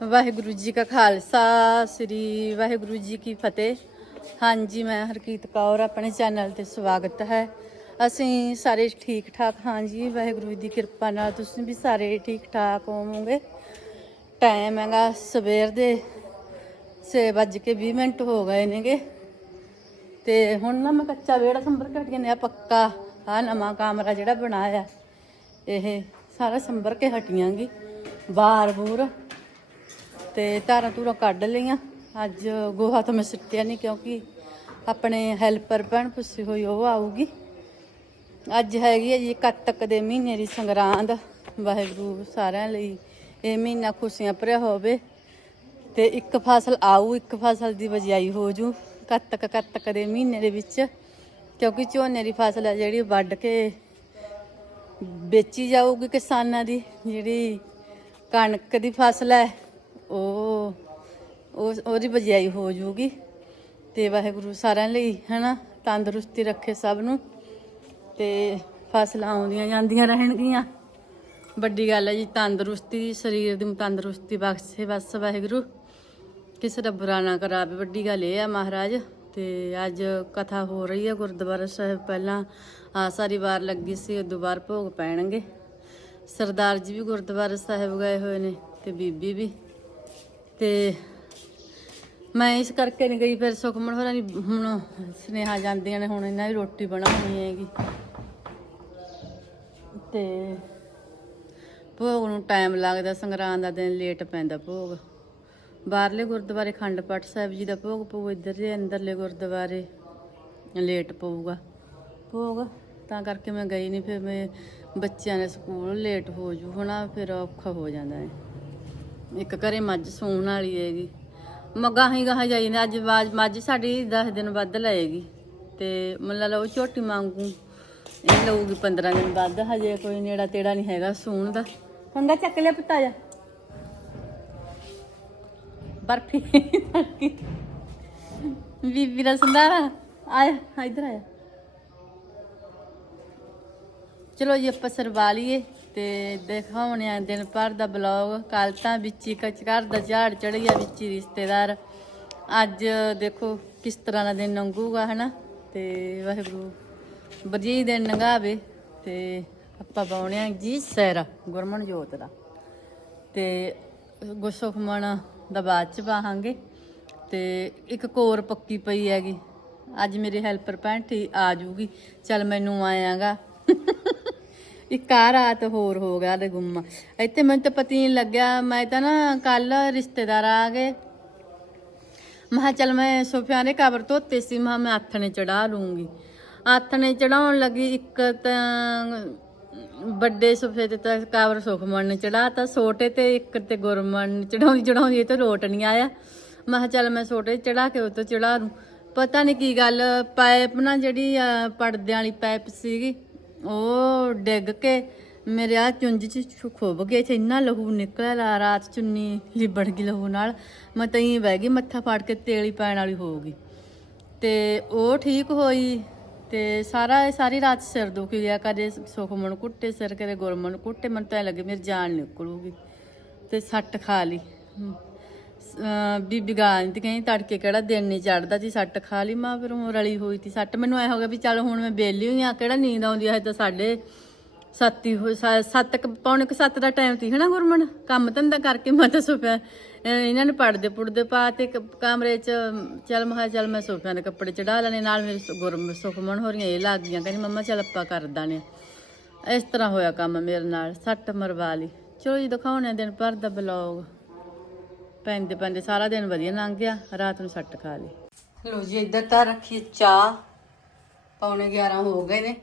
ਵਾਹਿਗੁਰੂ ਜੀ ਕਾ ਖਾਲਸਾ, ਸ੍ਰੀ ਵਾਹਿਗੁਰੂ ਜੀ ਕੀ ਫਤਿਹ। ਹਾਂਜੀ, ਮੈਂ ਹਰਕੀਤ ਕੌਰ, ਆਪਣੇ ਚੈਨਲ ਤੇ ਸਵਾਗਤ ਹੈ। ਅਸੀਂ ਸਾਰੇ ਠੀਕ ਠਾਕ ਹਾਂ ਜੀ ਵਾਹਿਗੁਰੂ ਦੀ ਕਿਰਪਾ ਨਾਲ ਤੁਸੀਂ ਵੀ ਸਾਰੇ ਠੀਕ ਠਾਕ ਹੋਵੋਗੇ। ਟਾਈਮ ਹੈਗਾ ਸਵੇਰ ਦੇ 6:20 ਮਿੰਟ ਹੋ ਗਏ ਨੇਗੇ। ਤੇ ਹੁਣ ਨਾ ਮੈਂ ਕੱਚਾ ਵਿਹੜਾ ਸੰਭਰ ਘਟੀਆਂ ਨੇ ਪੱਕਾ ਆ ਨਵਾਂ ਕਮਰਾ ਜਿਹੜਾ ਬਣਾਇਆ। ਇਹ ਸਾਰਾ ਸੰਭਰ ਕੇ ਹਟੀਆਂਗੀ ਬਾਰ ਬੂਰ ਤੇ ਧਾਰਾਂ ਧੂਰਾਂ ਕੱਢ ਲਈਆਂ। ਅੱਜ ਗੋਹਾ ਤਾਂ ਮੈਂ ਸਿੱਟਿਆ ਨਹੀਂ ਕਿਉਂਕਿ ਆਪਣੇ ਹੈਲਪਰ ਭੈਣ ਪੁੱਸੀ ਹੋਈ ਉਹ ਆਊਗੀ। ਅੱਜ ਹੈਗੀ ਹੈ ਜੀ ਕੱਤਕ ਦੇ ਮਹੀਨੇ ਦੀ ਸੰਗਰਾਂਦ। ਵਾਹਿਗੁਰੂ ਸਾਰਿਆਂ ਲਈ ਇਹ ਮਹੀਨਾ ਖੁਸ਼ੀਆਂ ਭਰਿਆ ਹੋਵੇ। ਤੇ ਇੱਕ ਫਸਲ ਆਊ, ਇੱਕ ਫਸਲ ਦੀ ਬਜਾਈ ਹੋ ਜੂ ਕੱਤਕ ਕੱਤਕ ਦੇ ਮਹੀਨੇ ਦੇ ਵਿੱਚ। ਕਿਉਂਕਿ ਝੋਨੇ ਦੀ ਫਸਲ ਹੈ ਜਿਹੜੀ ਵੱਢ ਕੇ ਵੇਚੀ ਜਾਊਗੀ ਕਿਸਾਨਾਂ ਦੀ। ਜਿਹੜੀ ਕਣਕ ਦੀ ਫਸਲ ਹੈ ਉਹ ਉਹ, ਉਹਦੀ ਵਜਾਈ ਹੋ ਜੂਗੀ। ਤੇ ਵਾਹਿਗੁਰੂ ਸਾਰਿਆਂ ਲਈ, ਹਨਾ, ਤੰਦਰੁਸਤੀ ਰੱਖੇ ਸਭ ਨੂੰ। ਤੇ ਫਸਲਾਂ ਆਉਂਦੀਆਂ ਜਾਂਦੀਆਂ ਰਹਿਣਗੀਆਂ। ਵੱਡੀ ਗੱਲ ਹੈ ਜੀ, ਤੰਦਰੁਸਤੀ, ਸਰੀਰ ਦੀ ਤੰਦਰੁਸਤੀ ਬਖਸ਼ੇ ਬਸ ਵਾਹਿਗੁਰੂ। ਕਿਸੇ ਦਾ ਬੁਰਾ ਨਾ ਕਰਾਵੇ ਵੱਡੀ ਗੱਲ ਇਹ ਆ ਮਹਾਰਾਜ। ਤੇ ਅੱਜ ਕਥਾ ਹੋ ਰਹੀ ਹੈ ਗੁਰਦੁਆਰਾ ਸਾਹਿਬ, ਪਹਿਲਾਂ ਆ ਸਾਰੀ ਵਾਰ ਲੱਗੀ ਸੀ, ਉਦੋਂ ਬਾਅਦ ਭੋਗ ਪੈਣਗੇ। ਸਰਦਾਰ ਜੀ ਵੀ ਗੁਰਦੁਆਰਾ ਸਾਹਿਬ ਗਏ ਹੋਏ ਨੇ ਤੇ ਬੀਬੀ ਵੀ। ਤੇ ਮੈਂ ਇਸ ਕਰਕੇ ਨਹੀਂ ਗਈ, ਫਿਰ ਸੁਖਮਨ ਹੋਰਾਂ ਦੀ ਹੁਣ ਸੁਨੇਹਾ ਜਾਂਦੀਆਂ ਨੇ, ਹੁਣ ਇਹਨਾਂ ਦੀ ਰੋਟੀ ਬਣਾਉਣੀ ਹੈਗੀ। ਤੇ ਭੋਗ ਨੂੰ ਟਾਈਮ ਲੱਗਦਾ, ਸੰਗਰਾਂਦ ਦਾ ਦਿਨ ਲੇਟ ਪੈਂਦਾ ਭੋਗ। ਬਾਹਰਲੇ ਗੁਰਦੁਆਰੇ ਖੰਡ ਪਾਠ ਸਾਹਿਬ ਜੀ ਦਾ ਭੋਗ ਪਊ ਇੱਧਰ ਦੇ ਅੰਦਰਲੇ ਗੁਰਦੁਆਰੇ ਲੇਟ ਪਊਗਾ। ਭੋਗ, ਤਾਂ ਕਰਕੇ ਮੈਂ ਗਈ ਨਹੀਂ ਫਿਰ ਮੈਂ ਬੱਚਿਆਂ ਦੇ ਸਕੂਲ ਲੇਟ ਹੋ ਜੂ ਹਨਾ ਫਿਰ ਔਖਾ ਹੋ ਜਾਂਦਾ ਹੈ। ਇੱਕ ਘਰੇ ਮੱਝ ਸੂਣ ਵਾਲੀ ਹੈਗੀ। ਮੱਗਾਂ ਹੀ ਗਾਹਾਂ ਜਾਈ ਨੇ ਅੱਜ ਬਾਜ ਮੱਝ ਸਾਡੀ 10 ਦਿਨ ਵੱਧ ਲਏਗੀ। ਤੇ ਮੁੱਲਾ ਲਓ ਝੋਟੀ ਮੰਗੂ ਇਹ ਲਊਗੀ 15 ਦਿਨ ਵੱਧ, ਹਜੇ ਕੋਈ ਨੇੜਾ ਤੇੜਾ ਨਹੀਂ ਹੈਗਾ ਸੂਣ ਦਾ। ਹੁੰਦਾ ਚੱਕ ਲਿਆ ਪਤਾ ਜਾ। ਬਰਫੀ ਬੀਬੀ ਦਾ ਸੰਧਾਰਾ। ਆਇਆ ਇੱਧਰ ਆਇਆ ਚਲੋ ਜੀ ਆਪਾਂ ਸਰਵਾ ਲਈਏ। ਤੇ ਦਿਖਾਉਣੇ ਆ ਦਿਨ ਭਰ ਦਾ ਬਲੌਗ ਕੱਲ ਤਾਂ ਵਿੱਚ ਹੀ ਕੱਚ ਘਰ ਦਾ ਝਾੜ ਚੜ ਗਿਆ ਵਿੱਚ ਹੀ ਰਿਸ਼ਤੇਦਾਰ। ਅੱਜ ਦੇਖੋ ਕਿਸ ਤਰ੍ਹਾਂ ਦਾ ਦਿਨ ਲੰਘੂਗਾ, ਹਨਾ? ਤੇ ਵਾਹਿਗੁਰੂ ਵਧੀਆ ਦਿਨ ਲੰਘਾਵੇ ਤੇ ਆਪਾਂ ਪਾਉਣੇ ਆ ਜੀ ਸੈਰਾ ਗੁਰਮਨ ਜੋਤ ਦਾ। ਤੇ ਗੁਸਖਮਣ ਦਾ ਬਾਅਦ ਚ ਪਾਹਾਂਗੇ ਤੇ ਇੱਕ ਕੋਰ ਪੱਕੀ ਪਈ ਹੈਗੀ। ਅੱਜ ਮੇਰੇ ਹੈਲਪਰ ਭੈਣ ਠੀਕ ਆ ਜੂਗੀ ਚੱਲ ਮੈਨੂੰ ਆਇਆਗਾ ਇੱਕ ਆ ਰਾਤ ਹੋਰ ਹੋ ਗਿਆ ਤੇ ਗੁੰਮ। ਇੱਥੇ ਮੈਨੂੰ ਤਾਂ ਪਤਾ ਨਹੀਂ ਲੱਗਿਆ ਮੈਂ ਤਾਂ ਨਾ ਕੱਲ ਰਿਸ਼ਤੇਦਾਰ ਆ ਗਏ। ਮੈਂ ਕਿਹਾ ਚੱਲ ਮੈਂ ਸੋਫਿਆਂ ਦੇ ਕਬਰ ਧੋਤੇ ਸੀ ਮੈਂ ਮੈਂ ਹੱਥ ਨੇ ਚੜਾ ਲੂੰਗੀ। ਹੱਥ ਨੇ ਚੜਾਉਣ ਲੱਗੀ ਇੱਕ ਤਾਂ ਵੱਡੇ ਸੋਫੇ ਤੇ ਤਾਂ ਕਬਰ ਸੁਖਮਨ ਨੇ ਚੜਾਤਾ ਛੋਟੇ ਤੇ ਇੱਕ ਤੇ ਗੁਰਮਨ। ਨੇ ਚੜਾਉਂਦੀ ਚੜਾਉਂਦੀ ਇਹ ਤਾਂ ਰੋਟ ਨਹੀਂ ਆਇਆ। ਮੈਂ ਕਿਹਾ ਚੱਲ ਮੈਂ ਛੋਟੇ ਚੜਾ ਕੇ ਉਹ ਤੋਂ ਚੜਾ ਦੂੰ ਪਤਾ ਨਹੀਂ ਕੀ ਗੱਲ ਪਾਈਪ ਨਾ ਜਿਹੜੀ ਅਹ, ਪਰਦਿਆਂ ਵਾਲੀ ਪਾਈਪ ਸੀਗੀ ਉਹ ਡਿੱਗ ਕੇ ਮੇਰੇ ਆ ਚੁੰਝ ਚ ਛੁ- ਖੁੱਭ ਗਏ ਤੇ ਇੰਨਾ ਲਹੂ ਨਿਕਲਿਆ ਲਾ ਰਾਤ ਚੁੰਨੀ ਲਿਬੜ ਗਈ ਲਹੂ ਨਾਲ। ਮੈਂ ਤਾਂ ਬਹਿ ਗਈ, ਮੱਥਾ ਫਾੜ ਕੇ ਤੇਲੀ ਪੈਣ ਵਾਲੀ ਹੋ ਗਈ। ਤੇ ਉਹ ਠੀਕ ਹੋਈ ਤੇ ਸਾਰਾ, ਸਾਰੀ ਰਾਤ ਸਿਰ ਦੁਖੀ ਗਿਆ, ਕਦੇ ਸੁਖਮਣ ਕੁੱਟੇ ਸਿਰ ਕਦੇ ਗੁਰਮਨ ਕੁੱਟੇ ਮੈਨੂੰ ਤਾਂ ਐਂ ਲੱਗੇ ਮੇਰੀ ਜਾਨ ਨਿਕਲੂਗੀ। ਤੇ ਸੱਟ ਖਾ ਲਈ। ਹਮ। ਅਹ ਬੀਬੀ ਗਾਂ ਦੀ ਕਹੀਂ ਤੜਕੇ ਕਿਹੜਾ ਦਿਨ ਨਹੀਂ ਚੜਦਾ ਜੀ, ਸੱਟ ਖਾ ਲਈ ਮਾਂ, ਫਿਰ ਉਹ ਰਲੀ ਹੋਈ ਸੀ ਸੱਟ ਮੈਨੂੰ ਐ ਹੋ ਗਿਆ ਵੀ ਚੱਲ ਹੁਣ ਮੈਂ ਬੇਲੀ ਹੋਈ ਆ, ਕਿਹੜਾ ਨੀਂਦ ਆਉਂਦੀ ਐ ਤਾਂ ਸਾਡੇ ਸੱਤ ਹੀ ਹੋ ਸੱਤ ਕੁ- ਪੌਣੇ ਕੁ ਸੱਤ ਦਾ ਟਾਈਮ ਤੀ ਹਨਾ ਗੁਰਮਨ? ਕੰਮ ਧੰਦਾ ਕਰਕੇ ਮੈਂ ਤਾਂ ਸੋਫਿਆ ਇਹਨਾਂ ਨੇ ਪੜਦੇ ਪੁੜਦੇ ਪਾ ਤੇ ਕਮਰੇ 'ਚ, ਚੱਲ ਮੈਂ ਕਿਹਾ ਚੱਲ ਮੈਂ ਸੋਫਿਆਂ ਦੇ ਕੱਪੜੇ ਚੜਾ ਲੈਣੇ, ਨਾਲ ਮੇਰੇ ਗੁਰਮ ਸੁਖਮਨ ਹੋ ਰਹੀਆਂ ਇਹ ਲੱਗ ਗਈਆਂ, ਕਹਿੰਦੀ ਮੰਮਾ ਚੱਲ ਆਪਾਂ ਕਰਦਾ ਦਾਨੇ ਇਸ ਤਰ੍ਹਾਂ ਹੋਇਆ ਕੰਮ ਮੇਰੇ ਨਾਲ, ਸੱਟ ਮਰਵਾ ਲਈ। ਚਲੋ ਜੀ, ਦਿਖਾਉਣੇ ਦਿਨ ਭਰ ਦਾ ਬਲੌਗ ਪੈਂਦੇ ਪੈਂਦੇ ਸਾਰਾ ਦਿਨ ਵਧੀਆ ਲੰਘ ਗਿਆ, ਰਾਤ ਨੂੰ ਸੱਟ ਖਾ ਲਈ। ਲੋ ਜੀ, ਇੱਧਰ ਤਾਂ ਰੱਖੀ ਚਾਹ। ਪੌਣੇ 11 ਹੋ ਗਏ ਨੇ।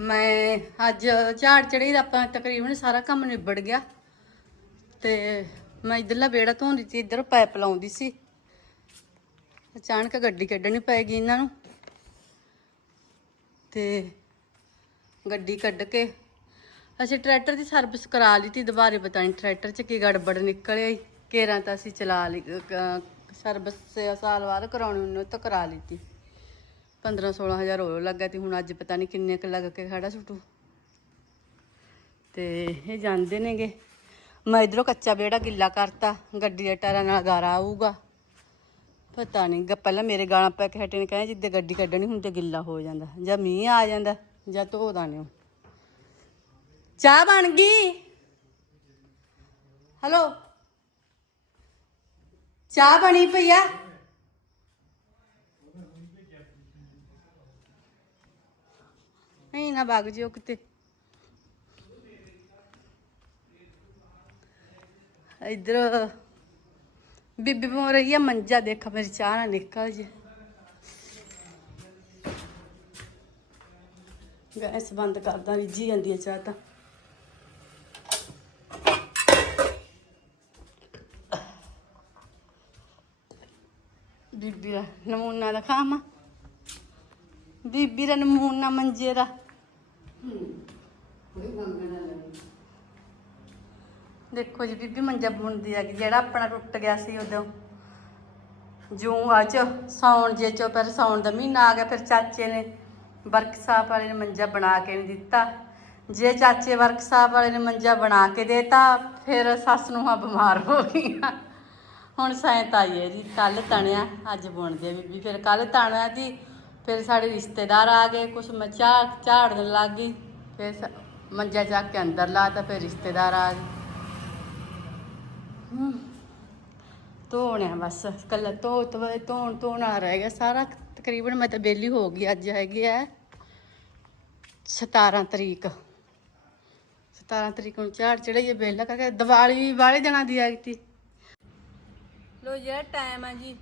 ਮੈਂ ਅੱਜ ਝਾੜ ਚੜੀ ਦਾ ਆਪਾਂ ਤਕਰੀਬਨ ਸਾਰਾ ਕੰਮ ਨਿਬੜ ਗਿਆ। ਤੇ ਮੈਂ ਇੱਧਰਲਾ ਵਿਹੜਾ ਧੋਂਦੀ ਸੀ ਇੱਧਰ ਪਾਈਪ ਲਾਉਂਦੀ ਸੀ। ਅਚਾਨਕ ਗੱਡੀ ਕੱਢਣੀ ਪੈਗੀ ਇਹਨਾਂ ਨੂੰ। ਤੇ ਗੱਡੀ ਕੱਢ ਕੇ ਅਸੀਂ ਟਰੈਕਟਰ ਦੀ ਸਰਵਿਸ ਕਰਾ ਲਈ ਤੀ, ਦੁਬਾਰੇ ਪਤਾ ਨਹੀਂ ਟਰੈਕਟਰ 'ਚ ਕੀ ਗੜਬੜ ਨਿਕਲਿਆ ਈ ਕੇਰਾਂ ਤਾਂ ਅਸੀਂ ਚਲਾ ਲਈ ਸਰਵਿਸ ਸਾਲ ਬਾਅਦ ਕਰਾਉਣੀ ਉਹਨੂੰ ਤਾਂ ਕਰਾ ਲਈ ਤੀ 15 16000 ਹੋ ਲੱਗਾ ਤੀ ਹੁਣ ਅੱਜ ਪਤਾ ਨਹੀਂ ਕਿੰਨੇ ਕੁ ਲੱਗ ਕੇ ਖੜਾ ਸੁਟੂ। ਤੇ ਇਹ ਜਾਂਦੇ ਨੇਗੇ। ਮੈਂ ਇਧਰੋਂ ਕੱਚਾ ਵਿਹੜਾ ਗਿੱਲਾ ਕਰਤਾ, ਗੱਡੀ ਦੇ ਟਾਇਰਾਂ ਨਾਲ ਗਾਰਾ ਆਊਗਾ। ਪਤਾ ਨਹੀਂ ਗ, ਪਹਿਲਾਂ ਮੇਰੇ ਗਾਲਾਂ ਪੈ ਕੇ ਹਟੇ ਨੇ, ਕਹਿੰਦੇ ਜਿੱਦੇ ਗੱਡੀ ਕੱਢਣੀ ਹੁੰਦੀ ਗਿੱਲਾ ਹੋ ਜਾਂਦਾ, ਜਾਂ ਮੀਂਹ ਆ ਜਾਂਦਾ, ਜਾਂ ਧੋਦਾ ਨਹੀਂ ਚਾਹ ਬਣ ਗਈ? ਹਲੋ ਚਾਹ ਬਣੀ ਪਈ ਆ? ਨਹੀਂ ਨਾ ਵਗ ਜਿਓ ਕਿਤੇ। ਇਧਰ ਬੀਬੀ ਬੋ ਰਹੀ ਆ, ਮੰਜਾ ਦੇਖ, ਮੇਰੀ ਚਾਹ ਨਾ ਨਿਕਲ ਜੇ। ਗੈਸ ਬੰਦ ਕਰਦਾ, ਰਿੱਝੀ ਜਾਂਦੀ ਹੈ ਚਾਹ ਤਾਂ। ਬੀਬੀ ਦਾ ਨਮੂਨਾ ਦਿਖਾਵਾਂ। ਬੀਬੀ ਦਾ ਨਮੂਨਾ ਮੰਜੇ ਦਾ। ਦੇਖੋ ਜੀ ਬੀਬੀ ਮੰਜਾ ਬੁਣਦੀ ਆ ਜਿਹੜਾ ਆਪਣਾ ਟੁੱਟ ਗਿਆ ਸੀ ਉਦੋਂ। ਜੂੰ ਅੱਜ ਸੌਣ ਜੇ ਚੋਂ ਪਰ ਸੌਣ ਦਾ ਮਹੀਨਾ ਆ ਗਿਆ ਫਿਰ ਚਾਚੇ ਨੇ ਵਰਕਸ਼ਾਪ ਵਾਲੇ ਨੇ ਮੰਜਾ ਬਣਾ ਕੇ ਨਹੀਂ ਦਿੱਤਾ। ਜੇ ਚਾਚੇ ਵਰਕਸ਼ਾਪ ਵਾਲੇ ਨੇ ਮੰਜਾ ਬਣਾ ਕੇ ਦੇਤਾ ਫਿਰ ਸੱਸ ਨੂੰ ਆ ਬਿਮਾਰ ਹੋ ਗਈਆਂ। ਹੁਣ ਸੈਂਤ ਆਈ ਹੈ ਜੀ ਕੱਲ ਤਣਿਆ, ਅੱਜ ਬੁਣਦੇ ਆ ਬੀਬੀ, ਫਿਰ ਕੱਲ ਤਣਿਆ ਜੀ, ਫਿਰ ਸਾਡੇ ਰਿਸ਼ਤੇਦਾਰ ਆ ਗਏ, ਕੁਛ ਮੈਂ ਝਾੜ ਝਾੜਨ ਲੱਗ ਗਈ, ਫਿਰ ਸ- ਮੰਜਾ ਚੱਕ ਕੇ ਅੰਦਰ ਲਾਤਾ, ਫਿਰ ਰਿਸ਼ਤੇਦਾਰ ਆ ਗਏ ਹਮ। ਧੋਣਿਆ ਬਸ ਕੱਲਾ ਧੋ ਧੋ, ਧੋਣ ਧੋਣ ਆ ਰਹਿ ਗਿਆ ਸਾਰਾ, ਤਕਰੀਬਨ ਮੈਂ ਤਾਂ ਬੇਲੀ ਹੋ ਗਈ, ਅੱਜ ਹੈਗੀ ਹੈ 17 ਤਰੀਕ 17 ਤਰੀਕ ਨੂੰ ਝਾੜ ਚੜਾਈਏ ਬੇਲਾ ਕਰਕੇ ਦੀਵਾਲੀ, ਵਾਲੇ ਦਿਨਾਂ ਦੀ ਆਈ ਤੀ ਲੋ ਜਿਹੜਾ ਟਾਈਮ ਆ ਜੀ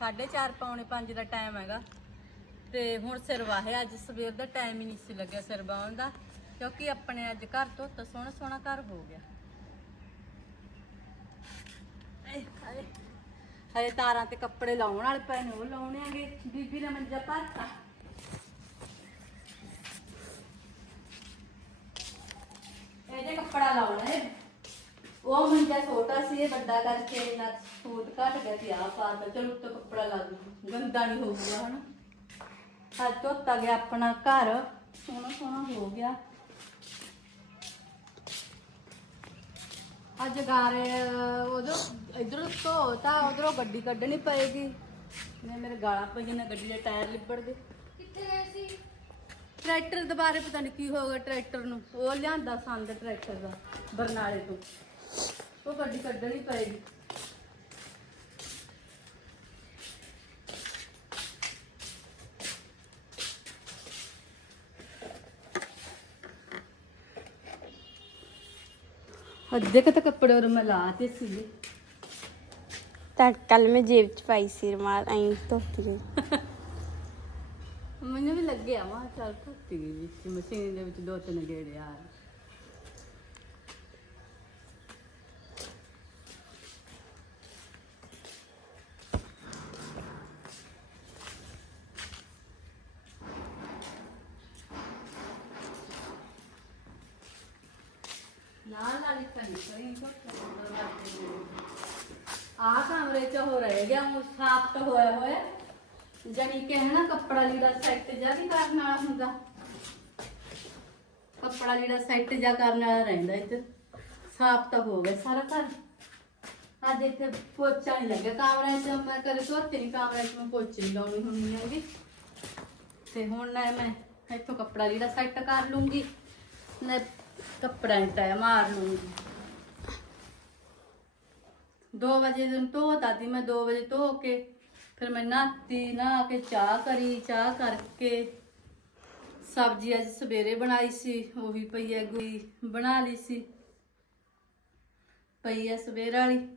4:30 ਪੌਣੇ 5 ਦਾ ਟਾਈਮ ਹੈਗਾ। ਤੇ ਹੁਣ ਸਿਰ ਵਾਹਿਆ ਅੱਜ ਸਵੇਰ ਦਾ ਟਾਈਮ ਹੀ ਨਹੀਂ ਸੀ ਲੱਗਿਆ ਸਿਰ ਵਾਹਣ ਦਾ ਕਿਉਂਕਿ ਆਪਣੇ ਅੱਜ ਘਰ ਤੋਂ ਤਾਂ ਸੋਹਣਾ ਸੋਹਣਾ ਘਰ ਹੋ ਗਿਆ। ਆਏ, ਤਾਰਾਂ ਤੇ ਕੱਪੜੇ ਲਾਉਣ ਵਾਲੇ ਪਏ ਨੇ ਉਹ ਲਾਉਣੇ ਆਗੇ ਬੀਬੀ ਨੇ ਮੰਜਾ ਭਰਤਾ। ਇਹਦੇ ਕੱਪੜਾ ਲਾਉਣਾ ਹੈ। ਉਹ ਮੰਜਾ ਛੋਟਾ ਸੀ ਇਹ ਵੱਡਾ ਕਰਕੇ ਇਹਨਾਂ ਸੂਟ ਘਟ ਗਿਆ ਸੀ ਆ ਪਾਤਾ ਚਲੋ ਉੱਤੇ ਕੱਪੜਾ ਲਾ ਦੂੰ ਗੰਦਾ ਨਹੀਂ ਹੋਊਗਾ ਹਨਾ। ਅੱਜ ਧੋਤਾ ਗਿਆ ਆਪਣਾ ਘਰ ਸੋਹਣਾ ਸੋਹਣਾ ਹੋ ਗਿਆ। ਅੱਜ ਗਾਰੇ ਉਧਰ ਇਧਰੋਂ ਧੋਤਾ ਉਧਰੋਂ ਗੱਡੀ ਕੱਢਣੀ ਪਏਗੀ। ਨੇ ਮੇਰੇ ਗਾਲਾਂ ਪਈਆਂ ਨੇ ਗੱਡੀ ਦੇ ਟਾਇਰ ਲਿਬੜ ਗਏ। ਕਿੱਥੇ ਗਏ ਸੀ? ਟਰੈਕਟਰ ਦੁਬਾਰੇ ਪਤਾ ਨਹੀਂ ਕੀ ਹੋ ਗਿਆ ਟਰੈਕਟਰ ਨੂੰ। ਉਹ ਲਿਆਂਦਾ ਸੰਦ ਟਰੈਕਟਰ ਦਾ ਬਰਨਾਲੇ ਤੋਂ। ਉਹ ਗੱਡੀ ਕੱਢਣੀ ਪਏਗੀ। ਅੱਧੇ ਕੁ ਤਾਂ ਕੱਪੜੇ ਉਹ ਮੈਂ ਲਾਤੇ ਸੀਗੇ। ਤਾਂ ਕੱਲ ਮੈਂ ਜੇਬ ਚ ਪਾਈ ਸੀ ਰਮਾਲ ਐਂ ਧੋਤੀ ਗਈ ਮੈਨੂੰ ਵੀ ਲੱਗਿਆ ਵਾ ਚੱਲ ਧੁੱਤੀ ਗਈ ਮਸ਼ੀਨ ਦੇ ਵਿੱਚ ਦੋ ਤਿੰਨ ਗੇੜੇ ਆ ਨਾਲ ਇੱਕ ਨਹੀਂ ਕਰੀ ਆ ਕਮਰੇ ਚ ਹੋ ਰਹਿ ਗਿਆ ਉਹ ਸਾਫ਼ ਹੋਇਆ ਹੋਇਆ। ਜਾਨੀ ਕਿ ਹੈ ਨਾ, ਕੱਪੜਾ ਲੀੜਾ ਸੈੱਟ ਜਾ ਵੀ ਕਰਨ ਵਾਲਾ ਹੁੰਦਾ। ਕੱਪੜਾ ਲੀੜਾ ਸੈੱਟ ਜਾ ਕਰਨ ਵਾਲਾ ਰਹਿੰਦਾ ਇੱਧਰ। ਸਾਫ਼ ਤਾਂ ਹੋ ਗਿਆ ਸਾਰਾ ਘਰ। ਅੱਜ ਇੱਥੇ ਪੋਚਾ ਨਹੀਂ ਲੱਗਿਆ। ਕਮਰੇ 'ਚ ਮੈਂ ਕਦੇ ਧੋਤੇ ਨਹੀਂ, ਕਮਰੇ 'ਚ ਮੈਂ ਪੋਚੇ ਨਹੀਂ ਲਾਉਣੀ ਹੁੰਦੀ ਹੈਗੀ। ਤੇ ਹੁਣ ਮੈਂ ਇੱਥੋਂ ਕੱਪੜਾ ਲੀੜਾ ਸੈੱਟ ਕਰ ਲੂੰਗੀ ਨਾ ਕੱਪੜਾ ਟਾਇਆ ਮਾਰ ਲੂੰਗੀ। 2 ਵਜੇ ਦਿਨ ਧੋਤਾ ਤੀ ਮੈਂ 2 ਵਜੇ ਧੋ ਕੇ ਫਿਰ ਮੈਂ ਨਹਾਤੀ, ਨਹਾ ਕੇ ਚਾਹ ਕਰੀ, ਚਾਹ ਕਰਕੇ ਸਬਜ਼ੀ ਅੱਜ ਸਵੇਰੇ ਬਣਾਈ ਸੀ, ਉਹੀ ਪਈ ਹੈ ਗੁਈ, ਬਣਾ ਲਈ ਸੀ। ਪਈ ਹੈ ਸਵੇਰ ਵਾਲੀ।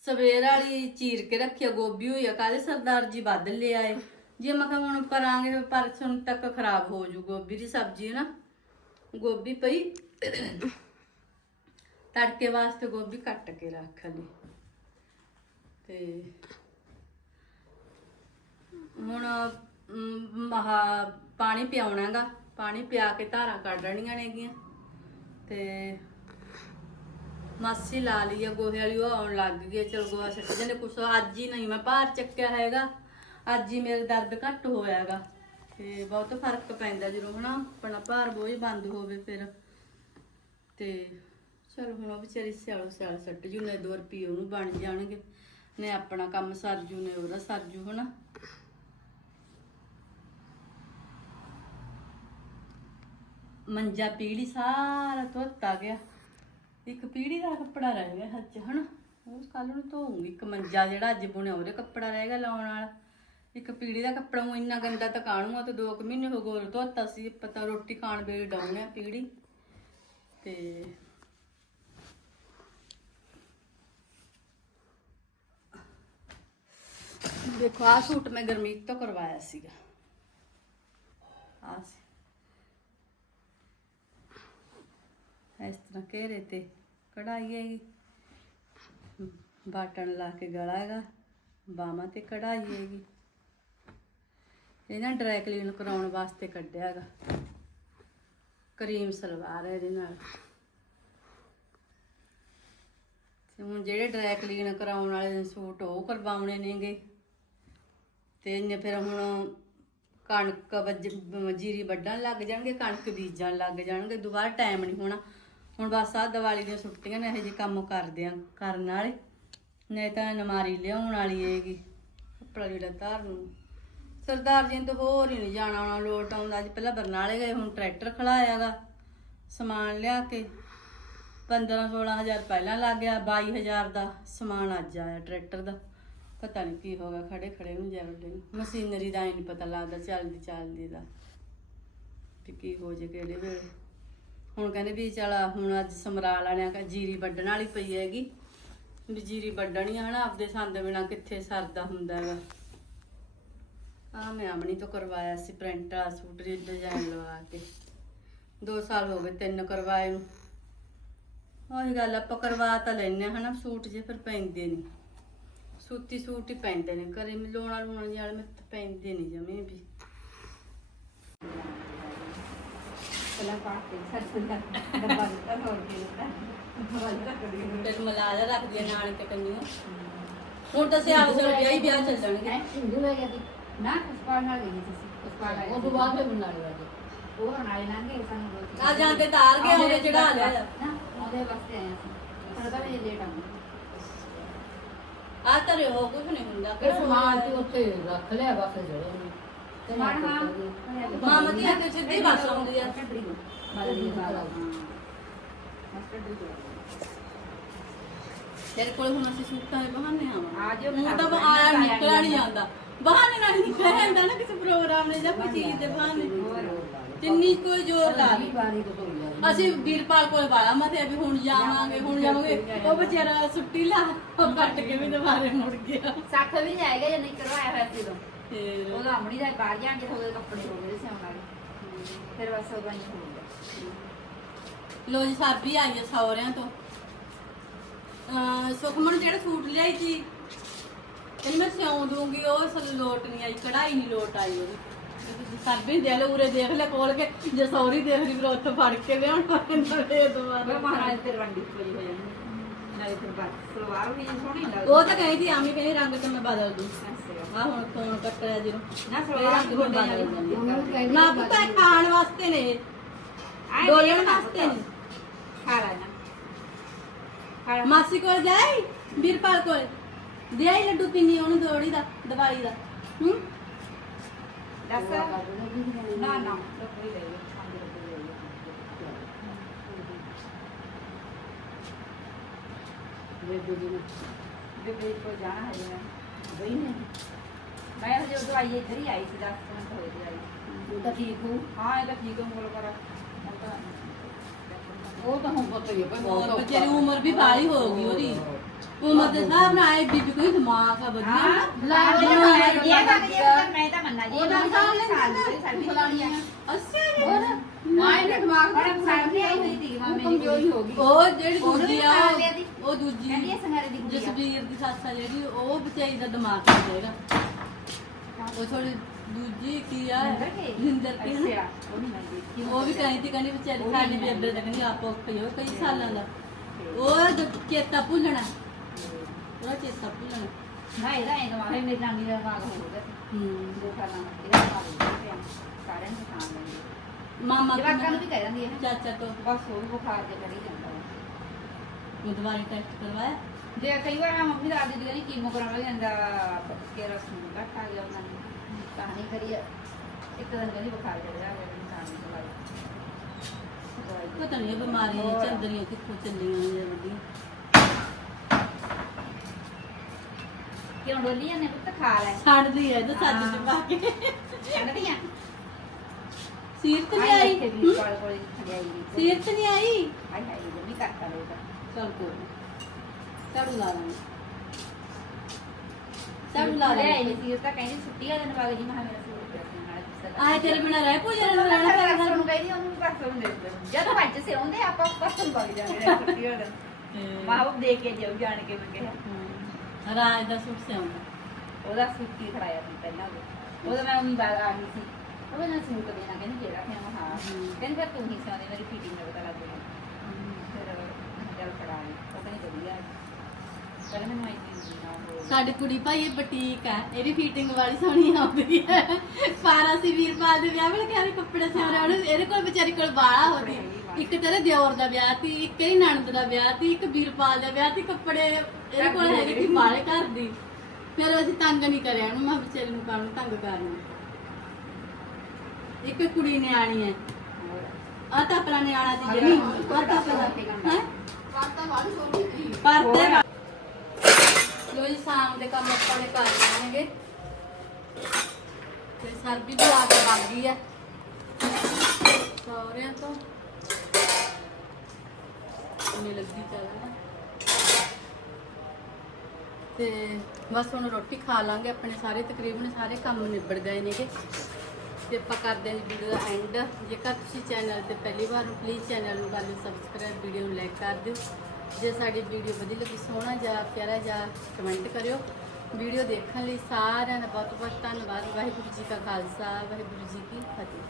ਸਵੇਰ ਵਾਲੀ ਚੀਰ ਕੇ ਰੱਖਿਆ ਗੋਭੀ ਹੋਈ ਆ ਕਾਲੇ ਸਰਦਾਰ ਜੀ ਵੱਧ ਲੈ ਆਏ। ਜੇ ਮੈਂ ਕਿਹਾ ਹੁਣ ਕਰਾਂਗੇ ਪਰਸੋਂ ਤੱਕ ਖਰਾਬ ਹੋ ਜੂ ਗੋਭੀ ਦੀ ਸਬਜ਼ੀ ਨਾ ਗੋਭੀ ਪਈ। ਤੜਕੇ ਵਾਸਤੇ ਗੋਭੀ ਕੱਟ ਕੇ ਰੱਖ ਲਈ। ਤੇ ਹੁਣ ਅਮ, ਮਹਾ ਪਾਣੀ ਪਿਆਉਣਾਗਾ ਪਾਣੀ ਪਿਆ ਕੇ ਧਾਰਾਂ ਕੱਢਣੀਆਂ ਨੇਗੀਆਂ ਤੇ ਮਾਸੀ ਲਾ ਲਈ ਆ ਗੋਹੇ ਵਾਲੀ ਉਹ ਆਉਣ ਲੱਗ ਗਈ ਆ, ਚਲ ਗੋਹਾ ਸਿੱਟ ਜਨੇ ਕੁਛ ਅੱਜ ਹੀ ਨਹੀਂ ਮੈਂ ਭਾਰ ਚੱਕਿਆ ਹੈਗਾ। ਅੱਜ ਹੀ ਮੇਰੇ ਦਰਦ ਘੱਟ ਹੋਇਆਗਾ ਤੇ ਬਹੁਤ ਫ਼ਰਕ ਪੈਂਦਾ ਜਦੋਂ ਹਨਾ ਆਪਣਾ ਭਾਰ ਬੋਝ ਬੰਦ ਹੋਵੇ ਫਿਰ। ਤੇ ਚਲ ਹੁਣ ਉਹ ਵਿਚਾਰੀ ਸਿਆਲੋ ਸਿਆਲ ਸੱਟ ਜੂ ਨੇ ਦੋ ਰੁਪਏ ਉਹਨੂੰ ਬਣ ਜਾਣਗੇ। ਨੇ ਆਪਣਾ ਕੰਮ ਸਰਜੂ ਨੇ ਉਹਦਾ ਸਰ ਜੂ ਹਨਾ। ਮੰਜਾ ਪੀੜੀ ਸਾਰਾ ਧੋਤਾ ਗਿਆ। ਇੱਕ ਪੀੜੀ ਦਾ ਕੱਪੜਾ ਰਹਿ ਗਿਆ ਹੱਥ 'ਚ, ਹਨਾ? ਉਹ ਕੱਲ ਨੂੰ ਧੋਉਂਗੀ ਇੱਕ ਮੰਜਾ ਜਿਹੜਾ ਅੱਜ ਬੁਣਿਆ, ਉਹਦੇ ਕੱਪੜਾ ਰਹਿ ਗਿਆ ਲਾਉਣ ਵਾਲਾ। ਇੱਕ ਪੀੜੀ ਦਾ ਕੱਪੜਾ, ਉਹ ਇੰਨਾ ਗੰਦਾ ਤਾਂ ਕਾਣੂ ਆ ਤੇ 2 ਕੁ ਮਹੀਨੇ ਹੋ ਗਏ ਧੋਤਾ ਸੀ। ਪਤਾ ਰੋਟੀ ਖਾਣ ਵੇਲੇ ਡਾਉਣਿਆ ਪੀੜੀ। ਤੇ ਦੇਖੋ ਆ ਸੂਟ ਮੈਂ ਗਰਮੀਤ ਤੋਂ ਕਰਵਾਇਆ ਸੀਗਾ। ਆ ਸੀ। ਇਸ ਤਰ੍ਹਾਂ ਘੇਰੇ ਤੇ ਕਢਾਈ ਹੈਗੀ। ਬਾਟਣ ਲਾ ਕੇ ਗਲਾ ਹੈਗਾ, ਬਾਹਾਂ ਤੇ ਕਢਾਈ ਹੈਗੀ। ਇਹ ਨਾ ਡਰਾਈ ਕਲੀਨ ਕਰਾਉਣ ਵਾਸਤੇ ਕੱਢਿਆ ਹੈਗਾ। ਕਰੀਮ ਸਲਵਾਰ ਹੈ ਇਹਦੇ ਨਾਲ। ਹੁਣ ਜਿਹੜੇ ਡਰਾਈ ਕਲੀਨ ਕਰਾਉਣ ਵਾਲੇ ਸੂਟ, ਉਹ ਕਰਵਾਉਣੇ ਨੇਗੇ। ਤੇ ਇਹਨੇ ਫਿਰ ਹੁਣ ਕਣਕ ਵੱਜ- ਜੀਰੀ ਵੱਢਣ ਲੱਗ ਜਾਣਗੇ, ਕਣਕ ਬੀਜਣ ਲੱਗ ਜਾਣਗੇ। ਦੁਬਾਰਾ ਟਾਈਮ ਨਹੀਂ ਹੋਣਾ। ਹੁਣ ਬਸ ਆ ਦੀਵਾਲੀ ਦੀਆਂ ਛੁੱਟੀਆਂ ਨੇ, ਇਹੋ ਜਿਹੇ ਕੰਮ ਕਰਦੇ ਆ, ਕਰਨ ਵਾਲੇ। ਨਹੀਂ ਤਾਂ ਨਮਾਰੀ ਲਿਆਉਣ ਵਾਲੀ ਹੈਗੀ, ਕੱਪੜਾ ਜਿਹੜਾ ਧਾਰ ਨੂੰ। ਸਰਦਾਰ ਜੀ ਨੂੰ ਹੋਰ ਹੀ ਨਹੀਂ ਜਾਣਾ ਆਉਣਾ ਲੋਟ ਆਉਂਦਾ। ਅੱਜ ਪਹਿਲਾਂ ਬਰਨਾਲੇ ਗਏ, ਹੁਣ ਟਰੈਕਟਰ ਖਲਾਇਆਗਾ ਸਮਾਨ ਲਿਆ ਕੇ। 15 16000 ਪਹਿਲਾਂ ਲੱਗ ਗਿਆ 22000 ਦਾ ਸਮਾਨ ਅੱਜ ਆਇਆ ਟਰੈਕਟਰ ਦਾ। ਪਤਾ ਨਹੀਂ ਕੀ ਹੋ ਗਿਆ, ਖੜੇ ਖੜੇ ਨੂੰ ਜੈਵਡੇ ਨੂੰ। ਮਸ਼ੀਨਰੀ ਦਾ ਹੀ ਨਹੀਂ ਪਤਾ ਲੱਗਦਾ, ਚੱਲਦੀ ਚੱਲਦੀ ਦਾ। ਤੇ ਕੀ ਹੋ ਜੇ ਕਿਹੜੇ ਵੇਲੇ। ਹੁਣ ਕਹਿੰਦੇ ਵੀ ਚਲ ਹੁਣ ਅੱਜ ਸਮਰਾਲ ਵਾਲਿਆਂ ਕਾ ਜੀਰੀ ਵੱਢਣ ਵਾਲੀ ਪਈ ਹੈਗੀ। ਵੀ ਜੀਰੀ ਵੱਢਣੀ ਆ ਹਨਾ, ਆਪਦੇ ਸੰਦ ਬਿਨਾ ਕਿੱਥੇ ਸਰਦਾ ਹੁੰਦਾ ਹੈਗਾ। ਆ ਮੈਂ ਆਮਣੀ ਤੋਂ ਕਰਵਾਇਆ ਸੀ ਪ੍ਰਿੰਟ ਵਾਲਾ ਸੂਟ ਦੀ ਡਿਜ਼ਾਈਨ ਲਵਾ ਕੇ। 2 ਸਾਲ ਹੋ ਗਏ ਤਿੰਨ ਕਰਵਾਏ ਨੂੰ। ਉਹੀ ਗੱਲ, ਆਪਾਂ ਕਰਵਾ ਤਾਂ ਲੈਨੇ ਆ ਹਨਾ, ਸੂਟ ਜੇ ਫਿਰ ਪੈਂਦੇ ਨਹੀਂ ਸੂਤੀ ਸੂਟ ਹੀ ਪੈਂਦੇ ਨੇ, ਘਰੇ ਮਿਲਾਉਣਾ ਲੂਣਾ ਜਿਹਾ ਮੈਂ ਪੈਂਦੇ ਨਹੀਂ ਜਮੇ ਵੀ। ਫਿਰ ਮਲਾਜਾ ਰੱਖਦੀ ਆ ਨਾਲ ਤੇ ਕੰਨੀ ਹੁਣ ਤਾਂ ਸਿਆਲ ਸਿਰ ਵਿਆਹ ਹੀ ਵਿਆਹ ਚੱਲਣਗੇ। ਹਿੰਦੂ ਹੈ ਜੀ ਨਾ ਪੁਸ਼ਪਾਲ ਨਾਲ ਗਈ ਸੀ ਪੁਸ਼ਪਾਲ ਨਾਲ ਉਹ ਤੋਂ ਬਾਅਦ ਫਿਰ ਬਣਾ ਲਿਆ ਜੀ ਉਹ ਹਨਾਲੇ ਲੰਘੇ ਸਾਨੂੰ ਰੋਟੀ ਆ ਜਾਂਦੇ ਤਾਰ ਕੇ ਉਹਨੇ ਚੜਾ ਲਿਆ। ਨਾ ਉਹਦੇ ਵਾਸਤੇ ਆਏ ਸੀ। ਸਾਡਾ ਤਾਂ ਇਹ ਲੇਟ ਆਉਂਦਾ। ਆ ਤਰੇ ਹੋ ਕੁਝ ਨਹੀਂ ਹੁੰਦਾ। ਫਿਰ ਸਮਾਨ ਤੇ ਉੱਥੇ ਰੱਖ ਲਿਆ ਬਸ ਹਾਂ ਮਾਮਾ ਦੀ ਹੱਥ ਸਿੱਧੀ ਬਸ ਆਉਂਦੀ ਆ ਕੱਟੜੀ ਨੂੰ ਬਦਲੀ ਬਾਲਾ ਮਾਸਟਰ ਡੀ ਤੇਰੇ ਕੋਲ ਹੁਣ ਅਸੀਂ ਸੂਟਾਂ ਦੇ ਬਹਾਨੇ ਆਵਾਂ ਆ ਜਾਓ ਹੁਣ ਤਾਂ ਆਇਆ ਨਿਕਲਿਆ ਨਹੀਂ ਜਾਂਦਾ। ਬਹਾਨੇ ਨਾਲ ਨਿਕਲਿਆ ਜਾਂਦਾ ਨਾ ਕਿਸੇ ਪ੍ਰੋਗਰਾਮ ਨੇ ਜਾਂ ਕੋਈ ਚੀਜ਼ ਦੇ ਬਹਾਨੇ। ਤਿੰਨੀ ਕੋਈ ਜ਼ੋਰ ਲਾ ਲਈ। ਪਾਣੀ ਤੋਂ ਧੋਈ ਜਾ ਅਸੀਂ ਵੀਰਪਾਲ ਕੋਲ ਵਾਲਾ ਮਥੇ ਵੀ ਹੁਣ ਜਾਵਾਂਗੇ ਹੁਣ ਜਾਵਾਂਗੇ। ਉਹ ਵਿਚਾਰਾ ਛੁੱਟੀ ਲਾ ਕੇ ਵੀ ਦੁਬਾਰੇ ਮੁੜ ਗਿਆ। ਸੱਖ ਵੀ ਨਹੀਂ ਆਏਗਾ ਜੇ ਨਹੀਂ ਕਰਵਾਇਆ ਹੋਇਆ ਸੀ ਉਦੋਂ? ਫਿਰ ਉਹਦਾ ਅਮੜੀ ਦਾ ਬਾਹਰ ਜਾਣ ਕੇ ਉਹਦੇ ਕੱਪੜੇ ਹੋ ਗਏ ਸਿਉਣ ਵਾਲੇ। ਫਿਰ ਬਸ ਉਹ ਬੰਦ ਹੋ ਗਿਆ। ਲੋ ਜੀ ਸਾਬੀ ਆਈ ਸੌਰਿਆਂ ਤੋਂ। ਅਹ ਸੁਖਮਨ ਜਿਹੜਾ ਸੂਟ ਲਿਆਈ ਸੀ ਇਹਨੂੰ ਮੈਂ ਸਿਉਂ ਦੂੰਗੀ ਉਹ ਅਸਲ ਲੋਟ ਨਹੀਂ ਆਈ ਕਢਾਈ ਨਹੀਂ ਲੋਟ ਆਈ ਉਹਦੀ। ਸਾਬੀ ਦੇ ਲੈ ਉਰੇ ਦੇਖ ਲੈ ਕੋਲ ਕੇ ਜੇ ਸੌਰੀ ਦੇਖਦੀ ਫਿਰ ਉੱਥੇ ਫੜ ਕੇ ਲਿਆਉਣ ਪੈਂਦਾ ਫੇਰ ਉਹ ਦੁਬਾਰਾ ਮਹਾਰਾਜ ਤੇ ਰੰਡੀ ਚੋਰੀ ਹੋ ਜਾਂਦੀ ਨਾਲੇ ਫਿਰ ਬਸ ਸਲਵਾਰ ਵੀ ਸੋਹਣੀ ਲੱਗਦੀ। ਉਹ ਤਾਂ ਕਹਿੰਦੀ ਸੀ ਆਮੀ ਕਹਿੰਦੀ ਰੰਗ ਤੇ ਮੈਂ ਬਦਲ ਦੂੰ। ਆ ਹੁਣ ਫੋਨ ਕੱਟਿਆ ਜਦੋਂ ਨਾ। ਦਿੰਦੀ ਉਹਨੂੰ ਕਹਿੰਦੀ ਨਾ ਪਤਾ ਖਾਣ ਵਾਸਤੇ ਨੇ। ਡੋਲਣ ਵਾਸਤੇ ਨਹੀਂ ਖਾ ਲੈਣਾ ਖਾ ਲੈ। ਮਾਸੀ ਕੋਲ ਜਾਈ ਵੀਰਪਾਲ ਕੋਲ। ਦੇ ਆਈ ਲੱਡੂ ਪਿੰਨੀ ਉਹਨੂੰ ਦੋੜੀ ਦਾ ਦਿਵਾਲੀ ਦਾ। ਹੂੰ? ਦੱਸ। ਨਾ ਨਾ। ਕੋਈ ਲੈ ਬੇਬੇ ਜੀ ਨੇ। ਬੀਬੀ ਕੋ ਜਾਣਾ ਹੈ ਜੀ ਬਈ ਨੇ ਮੈਂ ਹਜੇ ਉਦੋਂ ਆਈ ਇੱਧਰ ਹੀ ਆਈ ਸੀ 10 ਮਿੰਟ ਹੋਏ ਸੀ ਆਈ ਉਹ ਤਾਂ ਠੀਕ ਹੋ ਹਾਂ ਇਹ ਤਾਂ ਠੀਕ ਹੋ ਮੋਲ ਕਰ ਹੁਣ ਤਾਂ ਉਹ ਤਾਂ ਹੁਣ ਪਤਾ ਹੀ ਹੈ ਭਾਈ ਬਹੁਤ ਹੋਰ ਬੱਚੇ ਦੀ ਉਮਰ ਵੀ ਬਾਹਲੀ ਹੋ ਗਈ ਉਹਦੀ ਉਮਰ ਦੇ ਹਿਸਾਬ ਨਾਲ ਆਏ ਬੀਬੀ ਕੋਈ ਦਿਮਾਗ ਆ ਵਧੀਆ ਹਾਂ ਲਾ ਇਹ ਲਿਆ, ਤਾਂ ਜੇ ਮੈਂ ਤਾਂ ਮੰਨਣਾ ਜੀ ਉਹਦਾ ਸਾਲ ਸਾਲ ਦੀ ਸਾਡੀ ਫਲਾਣੀ ਆ ਅੱਛਾ ਜੀ। ਹੋਰ ਮਾਂ ਇਹਨੇ ਦਿਮਾਗ ਬੜਾ ਪਸੰਦ ਨਹੀਂ ਆਈ ਹੋਈ ਸੀ ਮਾਮੇ ਦੀ ਕਮਜ਼ੋਰੀ ਹੋ ਗਈ। ਉਹ ਜਿਹੜੀ ਦੂਜੀ ਵੀ ਆ। ਉਹ ਦੂਜੀ ਕਹਿੰਦੀ ਸੰਗਾਰੇ ਦੀ ਜਸਵੀਰ ਦੀ ਸੱਸ ਆ ਜਿਹੜੀ ਉਹ ਦਾ ਦਿਮਾਗ ਉਹ ਥੋੜੀ ਦੂਜੀ ਕੀ ਆ ਕੇ? ਉਹ ਉਹ ਵੀ ਕਹਿੰਦੀ ਸੀ ਕਹਿੰਦੀ ਵਿਚਾਰੀ ਸਾਡੀ ਬੇਬੇ ਦਾ ਕਹਿੰਦੀ ਆਪ ਔਖੀ ਹੋ ਕਈ ਸਾਲਾਂ ਦਾ। ਉਹ ਚੇਤਾ ਭੁੱਲਣਾ। ਉਹਦਾ ਚੇਤਾ ਭੁੱਲਣਾ। ਨਾ ਇਹਦਾ ਇਹ ਦਵਾਰੇ ਮੇਰੇ ਨਾਨੀ ਦਾ ਦਿਮਾਗ ਹੋ ਗਿਆ ਹੂੰ। ਦੋ ਸਾਲਾਂ ਦਾ ਇਹਦਾ ਦਿਮਾਗ ਹੋ ਗਿਆ ਸਾਰਿਆਂ ਨੂੰ ਖਾਣ ਲੈਂਦੇ ਮਾਮਾ ਜਵਾਕਾਂ ਨੂੰ ਵੀ ਕਹਿ ਦਿੰਦੀ ਹੈ। ਚਾਚਾ ਤੋਂ। ਬਸ ਉਹ ਬੁਖਾਰ ਜੇ ਕਰੀ ਜਾਂਦਾ। ਉਹ ਦੁਬਾਰਾ ਟੈਸਟ ਕਰਵਾਇਆ। ਜੇ ਕਈ ਵਾਰ ਮੰਮੀ ਦਾ ਦੀ ਕਹਿੰਦੀ ਕੀਮੋ ਕਰਾਉਣ ਜਾਂਦਾ ਕਿ ਰਸਮ ਘੱਟ ਆ ਗਿਆ ਉਹਨਾਂ ਨੂੰ ਕਹਾਣੀ ਕਰੀ। ਇੱਕ ਦਿਨ ਕਹਿੰਦੀ ਬੁਖਾਰ ਚੜਿਆ ਗਿਆ ਇਨਸਾਨ ਨੂੰ ਦਵਾਈ। ਦਵਾਈ ਪਤਾ ਨਹੀਂ ਇਹ ਬਿਮਾਰੀ। ਚੰਦਰੀਆਂ ਕਿੱਥੋਂ ਚੱਲੀਆਂ ਨੇ ਵੱਡੀਆਂ ਕਿਉਂ ਡੋਲੀ ਜਾਂਦੇ ਪੁੱਤ? ਖਾ ਲੈ। ਛੱਡਦੀ ਐ ਤਾਂ ਸੱਜ ਚ ਪਾ ਕੇ ਛੱਡਦੀਆਂ ਸੀਰਤ ਨਹੀਂ ਆਈ ਸੀਰਤ ਨਹੀਂ ਆਈ? ਚਲ ਕੋ ਝਾੜੂ ਲਾ ਲਾਂਗੇ ਝਾੜੂ ਲਾ ਲੈ ਲਾਂਗੇ ਪਿਆ ਆਏ ਤੇਰੇ ਬਿਨਾ ਰਹਿ ਕਹਿੰਦੀ ਉਹਨੂੰ ਵੀ ਪਰਸੋਂ ਨੂੰ ਦੇ ਕੇ ਜਾਊ ਜਾਣ ਕੇ ਮੈਂ ਕਿਹਾ। ਰਾਜ ਦਾ ਸੂਟ ਸਿਆਉਂਦਾ ਉਹਦਾ ਕੀ ਖੜਾਇਆ ਸੀ ਪਹਿਲਾਂ ਉਹ ਉਹਦਾ ਮੈਂ ਬਾਗ ਆ ਗਈ ਸੀ। ਉਹ ਮੈਨੂੰ ਸੂਟ ਦੇਣਾ ਕਹਿੰਦੀ ਜਿਹੜਾ ਕਿ ਮੈਂ ਹਾਂ ਹਮ। ਕਹਿੰਦੀ ਫਿਰ ਤੂੰ ਹੀ ਸਿਆਉਂਦੀ ਮੇਰੀ ਫਿਟਿੰਗ ਦਾ ਪਤਾ ਲੱਗ ਗਿਆ ਫਿਰ ਮੈਂ ਚੱਲ ਫੜਾ ਲਈ ਉਹ ਕਹਿੰਦੀ ਵਧੀਆ ਹੈ। ਪਹਿਲਾਂ ਮੈਨੂੰ ਆਈ ਸੀ ਨਾ ਉਹ ਸਾਡੀ ਕੁੜੀ ਭਾਈ ਇਹ ਬੁਟੀਕ ਆ ਇਹਦੀ ਫੀਟਿੰਗ ਵਾਲੀ ਸੋਹਣੀ ਆਉਂਦੀ ਹੈ ਪਾਰਾ ਸੀ ਵੀਰਪਾਲ ਦੇ ਵਿਆਹ ਵੇਲੇ ਕਿਹਾ ਵੀ ਕੱਪੜੇ ਸਿਉਣੇ ਉਹਨੇ ਇਹਦੇ ਕੋਲ ਵਿਚਾਰੀ ਕੋਲ ਬਾਲਾ ਹੋਦੀ ਇੱਕ ਤੇਰੇ ਦਿਓਰ ਦਾ ਵਿਆਹ ਸੀ ਇੱਕ ਹੀ ਨਣਦ ਦਾ ਵਿਆਹ ਸੀ ਇੱਕ ਵੀਰਪਾਲ ਦਾ ਵਿਆਹ ਸੀ ਕੱਪੜੇ ਇਹਦੇ ਕੋਲ ਹੈਗੇ ਕਿ ਬਾਲੇ ਘਰ ਦੀ ਫਿਰ ਅਸੀਂ ਤੰਗ ਨਹੀਂ ਕਰਿਆ ਉਹਨੂੰ ਮੈਂ ਵਿਚਾਰੀ ਨੂੰ ਕਾਹਨੂੰ ਤੰਗ ਕਰਨਾ ਇੱਕ ਕੁੜੀ ਨਿਆਣੀ ਹੈ। ਆ ਤਾਂ ਆਪਣਾ ਨਿਆਣਾ ਸੀ ਜਮੀ ਆ ਤਾਂ ਆਪਣਾ ਹੈ? ਪਰਤੇ ਲੋ ਜੀ ਸ਼ਾਮ ਦੇ ਕੰਮ ਆਪਾਂ ਨੇ ਕਰ ਲੈਣਗੇ। ਤੇ ਸਰਬੀ ਵੀ ਆ ਕੇ ਗਈ ਆ। ਸੌਰਿਆਂ ਤੋਂ। ਉਹਨੇ ਲੱਗੀ ਚੱਲਣਾ ਤੇ ਬਸ ਹੁਣ ਰੋਟੀ ਖਾ ਲਾਂਗੇ। ਆਪਣੇ ਸਾਰੇ ਤਕਰੀਬਨ ਸਾਰੇ ਕੰਮ ਨਿਬੜ ਗਏ ਨੇਗੇ। ਤੇ ਆਪਾਂ ਕਰਦੇ ਹਾਂ ਵੀਡੀਓ ਦਾ ਐਂਡ ਜੇਕਰ ਤੁਸੀਂ ਚੈਨਲ ਤੇ ਪਹਿਲੀ ਵਾਰ ਹੋ ਪਲੀਜ਼ ਚੈਨਲ ਨੂੰ ਕਰ ਲਿਓ ਸਬਸਕ੍ਰਾਈਬ ਵੀਡੀਓ ਨੂੰ ਲਾਈਕ ਕਰ ਦਿਓ। ਜੇ ਸਾਡੀ ਵੀਡੀਓ ਵਧੀਆ ਲੱਗੀ, ਸੋਹਣਾ ਜਾਂ ਪਿਆਰਾ ਜਾਂ ਕਮੈਂਟ ਕਰਿਓ। ਵੀਡੀਓ ਦੇਖਣ ਲਈ ਸਾਰਿਆਂ ਦਾ ਬਹੁਤ ਬਹੁਤ ਧੰਨਵਾਦ। ਵਾਹਿਗੁਰੂ ਜੀ ਕਾ ਖਾਲਸਾ, ਵਾਹਿਗੁਰੂ ਜੀ ਕੀ ਫਤਿਹ।